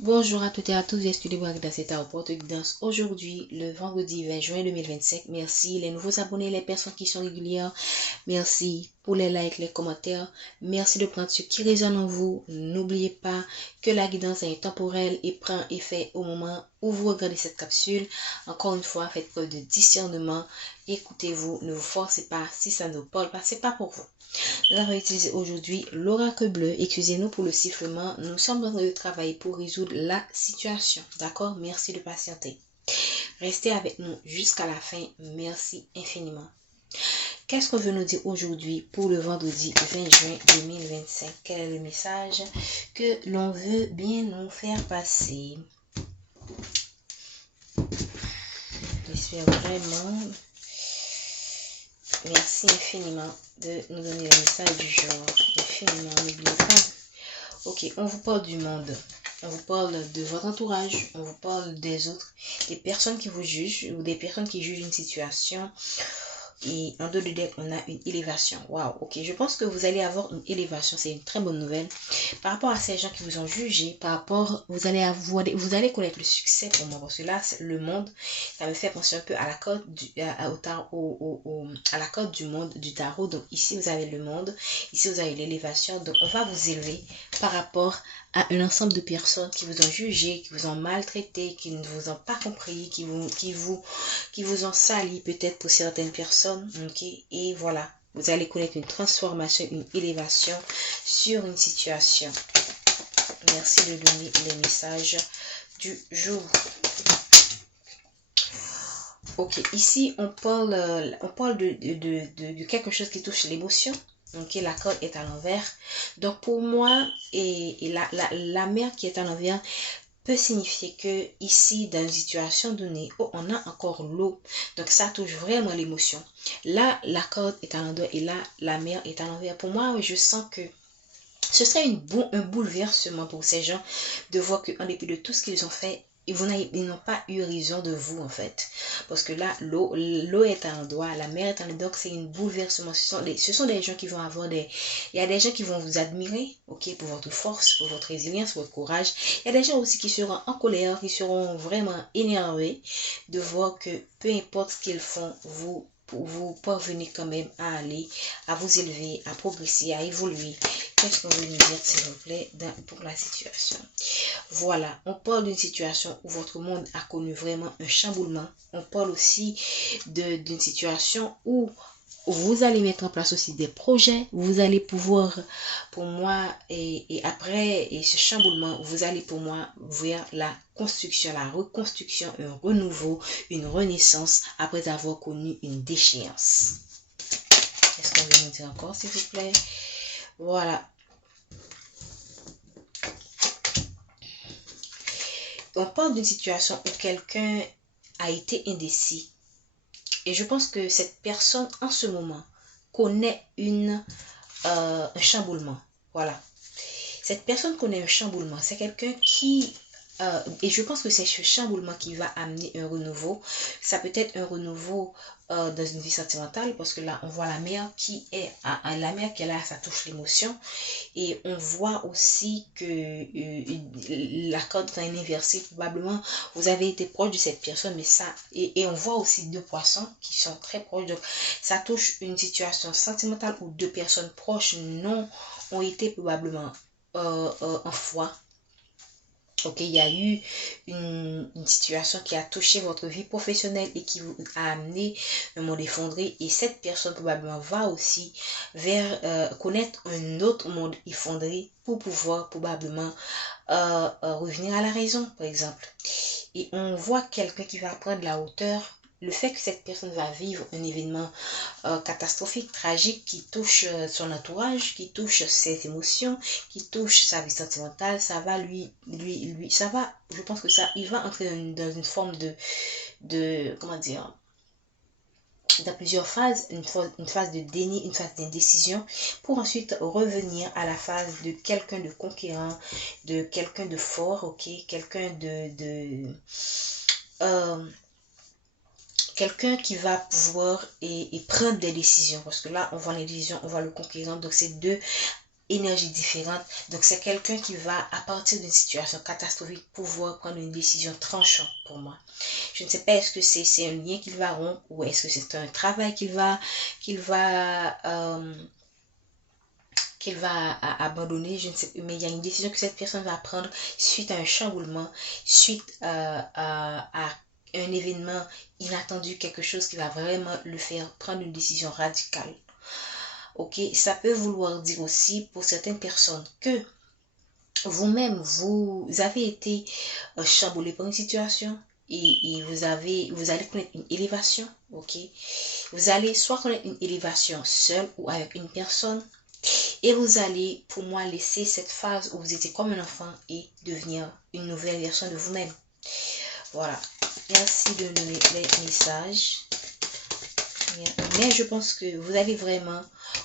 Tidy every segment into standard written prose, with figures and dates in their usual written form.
Bonjour à toutes et à tous, j'espère que vous êtes dans cette porte guidance aujourd'hui, le vendredi 20 juin 2025. Merci les nouveaux abonnés, les personnes qui sont régulières. Merci pour les likes, les commentaires. Merci de prendre ce qui résonne en vous. N'oubliez pas que la guidance est intemporelle et prend effet au moment où vous regardez cette capsule. Encore une fois, faites preuve de discernement. Écoutez-vous, ne vous forcez pas. Si ça ne vous parle pas, c'est pas pour vous. Nous allons utiliser aujourd'hui l'oracle bleu. Excusez-nous pour le sifflement. Nous sommes en train de travailler pour résoudre la situation. D'accord? Merci de patienter. Restez avec nous jusqu'à la fin. Merci infiniment. Qu'est-ce qu'on veut nous dire aujourd'hui pour le vendredi 20 juin 2025? Quel est le message que l'on veut bien nous faire passer? J'espère vraiment. Merci infiniment de nous donner le message du jour. Infiniment, n'oubliez pas. Ok, on vous parle du monde. On vous parle de votre entourage. On vous parle des autres, des personnes qui vous jugent ou des personnes qui jugent une situation. Et en deux de deck, on a une élévation. Waouh, ok. Je pense que vous allez avoir une élévation. C'est une très bonne nouvelle. Par rapport à ces gens qui vous ont jugé, par rapport, vous allez connaître le succès pour moi. Parce que là, le monde, ça me fait penser un peu à la corde à la corde du monde, du tarot. Donc ici, vous avez le monde. Ici, vous avez l'élévation. Donc, on va vous élever par rapport à un ensemble de personnes qui vous ont jugé, qui vous ont maltraité, qui ne vous ont pas compris, qui vous ont sali peut-être pour certaines personnes, ok, et voilà, vous allez connaître une transformation, une élévation sur une situation. Merci de donner les messages du jour. Ok, ici on parle de quelque chose qui touche l'émotion. Ok, la corde est à l'envers. Donc pour moi, et la mer qui est à l'envers peut signifier que ici, dans une situation donnée, oh, on a encore l'eau. Donc ça touche vraiment l'émotion. Là, la corde est à l'endroit et là, la mer est à l'envers. Pour moi, je sens que ce serait un bouleversement pour ces gens de voir qu'en dépit de tout ce qu'ils ont fait, ils n'ont pas eu raison de vous en fait. Parce que là, l'eau est à l'endroit, la mer est à l'endroit, donc c'est un bouleversement. Ce sont des gens qui vont avoir des... Il y a des gens qui vont vous admirer, ok, pour votre force, pour votre résilience, pour votre courage. Il y a des gens aussi qui seront en colère, qui seront vraiment énervés de voir que peu importe ce qu'ils font, vous parvenez quand même à aller, à vous élever, à progresser, à évoluer. Qu'est-ce qu'on veut nous dire, s'il vous plaît, pour la situation? Voilà, on parle d'une situation où votre monde a connu vraiment un chamboulement. On parle aussi d'une situation où vous allez mettre en place aussi des projets. Vous allez pouvoir, pour moi, et après ce chamboulement, vous allez pour moi vers la construction, la reconstruction, un renouveau, une renaissance après avoir connu une déchéance. Est-ce qu'on veut nous dire encore, s'il vous plaît? Voilà. On parle d'une situation où quelqu'un a été indécis. Et je pense que cette personne, en ce moment, connaît un chamboulement. Voilà. Cette personne connaît un chamboulement. C'est quelqu'un qui... et je pense que c'est ce chamboulement qui va amener un renouveau. Ça peut être un renouveau dans une vie sentimentale, parce que là, on voit la mère qui est... la mère qui est là, ça touche l'émotion. Et on voit aussi que la corde quand elle est inversée, probablement vous avez été proche de cette personne, mais ça, et on voit aussi deux poissons qui sont très proches. Donc ça touche une situation sentimentale où deux personnes proches ont été probablement en foi. Ok, il y a eu une situation qui a touché votre vie professionnelle et qui vous a amené un monde effondré. Et cette personne probablement va aussi vers connaître un autre monde effondré pour pouvoir probablement revenir à la raison, par exemple. Et on voit quelqu'un qui va prendre la hauteur. Le fait que cette personne va vivre un événement catastrophique, tragique, qui touche son entourage, qui touche ses émotions, qui touche sa vie sentimentale, ça va ça va, je pense que ça, il va entrer dans une forme comment dire, dans plusieurs phases, une phase de déni, une phase d'indécision, pour ensuite revenir à la phase de quelqu'un de conquérant, de quelqu'un de fort, ok, quelqu'un quelqu'un qui va pouvoir et prendre des décisions, parce que là on voit les décisions, on voit le conquérant, donc c'est deux énergie différente. Donc, c'est quelqu'un qui va, à partir d'une situation catastrophique, pouvoir prendre une décision tranchante pour moi. Je ne sais pas, est-ce que c'est un lien qu'il va rompre ou est-ce que c'est un travail qu'il va abandonner, je ne sais, mais il y a une décision que cette personne va prendre suite à un chamboulement, suite à un événement inattendu, quelque chose qui va vraiment le faire prendre une décision radicale. Ok, ça peut vouloir dire aussi pour certaines personnes que vous-même, vous avez été chamboulé par une situation et vous allez connaître une élévation, ok. Vous allez soit connaître une élévation seule ou avec une personne. Et vous allez, pour moi, laisser cette phase où vous étiez comme un enfant et devenir une nouvelle version de vous-même. Voilà. Merci de donner les messages. Mais je pense que vous allez vraiment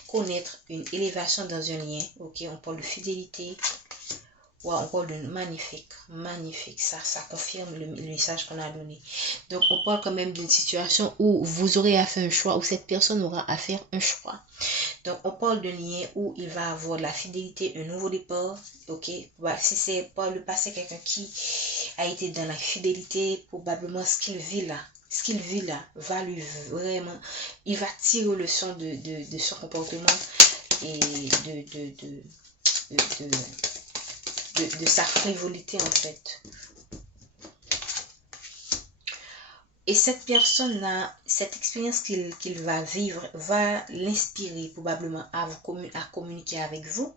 connaître une élévation dans un lien. Ok, on parle de fidélité. Ouais, on parle de magnifique, ça confirme le message qu'on a donné. Donc, on parle quand même d'une situation où vous aurez à faire un choix, où cette personne aura à faire un choix. Donc, on parle d'un lien où il va avoir la fidélité, un nouveau départ, ok. Bah, si c'est par le passé quelqu'un qui a été dans la fidélité, probablement ce qu'il vit là, va lui vraiment, il va tirer le son de son comportement et de sa frivolité en fait. Et cette personne-là, cette expérience qu'il va vivre va l'inspirer probablement à communiquer avec vous,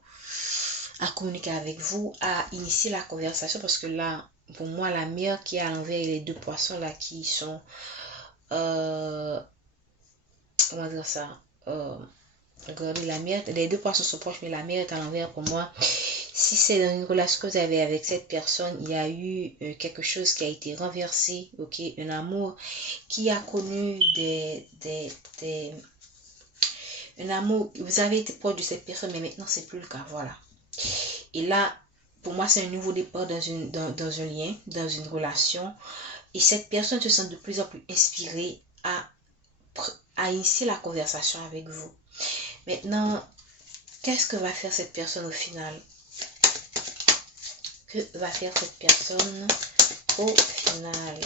à initier la conversation, parce que là, pour moi, la mer qui est à l'envers et les deux poissons là qui sont, comment dire ça, regardez la mer, les deux poissons sont proches mais la mer est à l'envers. Pour moi, si c'est dans une relation que vous avez avec cette personne, il y a eu quelque chose qui a été renversé, ok, un amour qui a connu un amour, vous avez été proche de cette personne, mais maintenant c'est plus le cas, voilà. Et là, pour moi, c'est un nouveau départ dans un lien, dans une relation, et cette personne se sent de plus en plus inspirée à initier la conversation avec vous. Maintenant, qu'est-ce que va faire cette personne au final? Que va faire cette personne au final?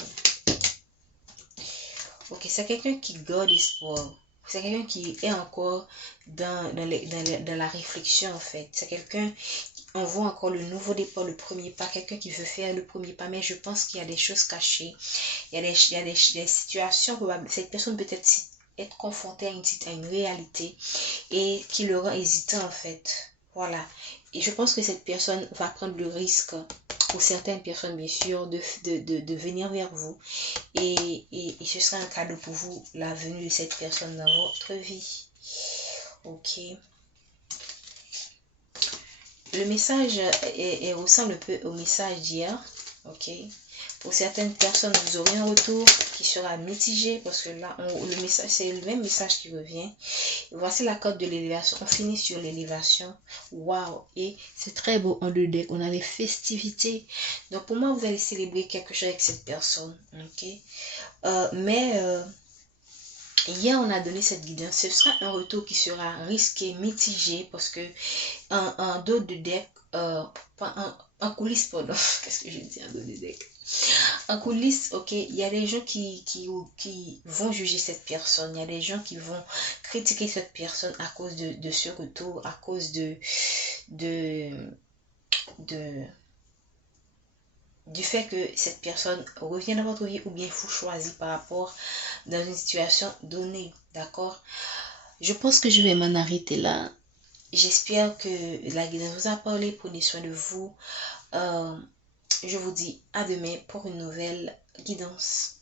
Ok, c'est quelqu'un qui garde espoir. C'est quelqu'un qui est encore dans la réflexion en fait. C'est quelqu'un qui envoie encore le nouveau départ, le premier pas. Quelqu'un qui veut faire le premier pas. Mais je pense qu'il y a des choses cachées. Il y a des situations probables. Cette personne peut être confrontée à une réalité et qui le rend hésitant en fait. Voilà. Et je pense que cette personne va prendre le risque, pour certaines personnes bien sûr, de venir vers vous. Et ce sera un cadeau pour vous, la venue de cette personne dans votre vie. Ok. Le message ressemble un peu au message d'hier. Ok. Pour certaines personnes, vous aurez un retour qui sera mitigé parce que là, le message, c'est le même message qui revient. Et voici la carte de l'élévation. On finit sur l'élévation. Waouh! Et c'est très beau en deux decks. On a les festivités. Donc, pour moi, vous allez célébrer quelque chose avec cette personne. Ok? Hier, on a donné cette guidance. Ce sera un retour qui sera risqué, mitigé, parce que en dos de deck, en coulisses, pardon, qu'est-ce que je dis en dos de deck? En coulisses, ok, il y a des gens qui vont juger cette personne, il y a des gens qui vont critiquer cette personne à cause de ce retour, à cause du fait que cette personne revient dans votre vie ou bien vous choisit par rapport dans une situation donnée, d'accord? Je pense que je vais m'en arrêter là. J'espère que la guidance vous a parlé. Prenez soin de vous. Je vous dis à demain pour une nouvelle guidance.